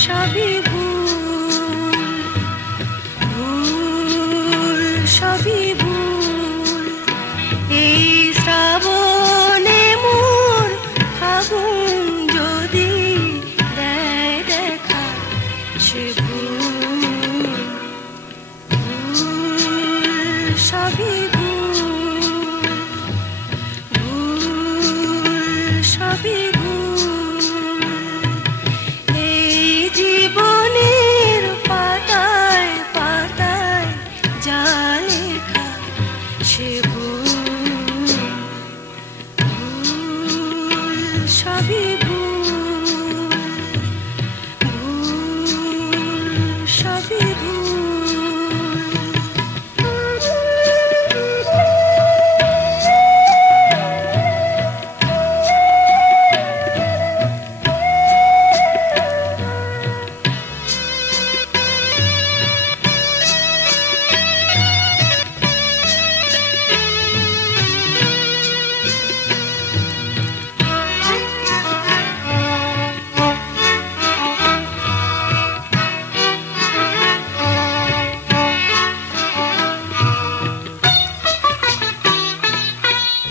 সবই ভুল, ভুল সবই ভুল। এই শ্রাবণে মোর ফাগুন যদি দেয় দেখা, সে ভুল, ভুল সবই ভুল, ভুল সবই ভুল। সে ভুল, ভুল সবই ভুল, ভুল সবই ভুল।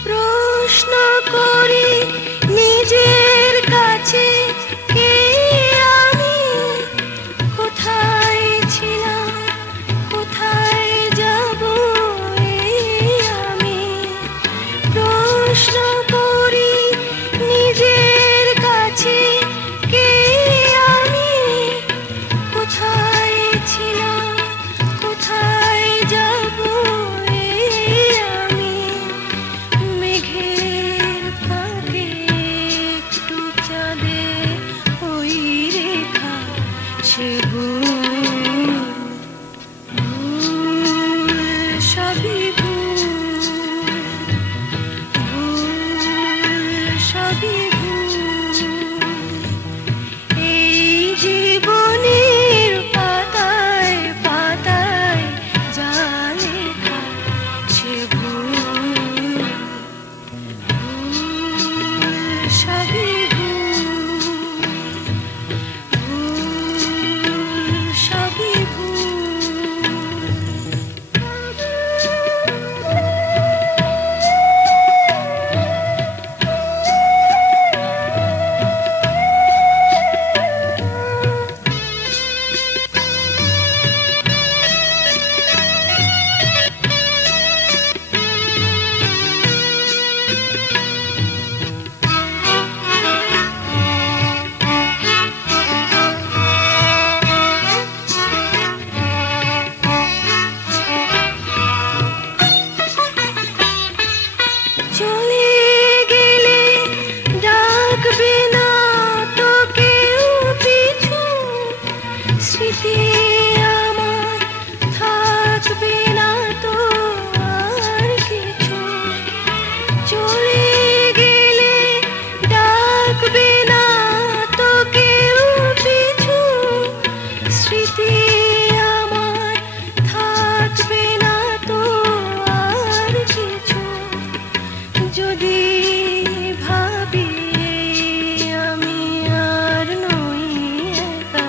প্রশ্ন করি নিজের কাছে, কে আমি, কোথায় ছিলাম, কোথায় যাব এই আমি। প্রশ্ন করি নিজের কাছে, কে আমি, কোথায় ছিলাম, কোথায় যাব এই আমি। মেঘের ফাঁকে একটু চাঁদে ওই রেখা, সে ভুল, ভুল সবই ভুল, ভুল সবই ভুল। এই জীবনের পাতায় পাতায় যা লেখা, সে ভুল, ভুল সবই ভুল, ভুল সবই ভুল। চলে গেলে ডাকবে না তো কেউ পিছু, স্মৃতি আমার থাকবে না তো আর কিছু। চলে গেলে ডাকবে না তো কেউ পিছু, স্মৃতি আমার থাকবে না তো আর কিছু। যদি ভাবি আমি আর নই একা,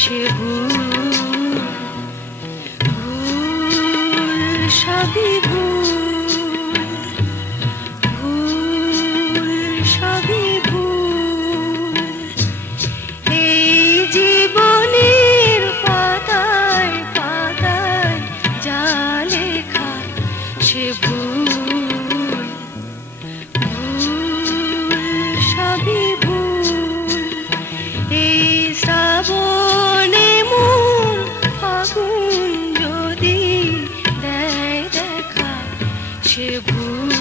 সে ভুল, ভুল সবই ভুল, ভুল সবই ভুল। এই জীবনের পাতায় পাতায় যা লেখা, সে ভুল, ভুল সবই ভুল। এই শ্রাবণে মোর ফাগুন যদি দেয় দেখা, সে ভুল।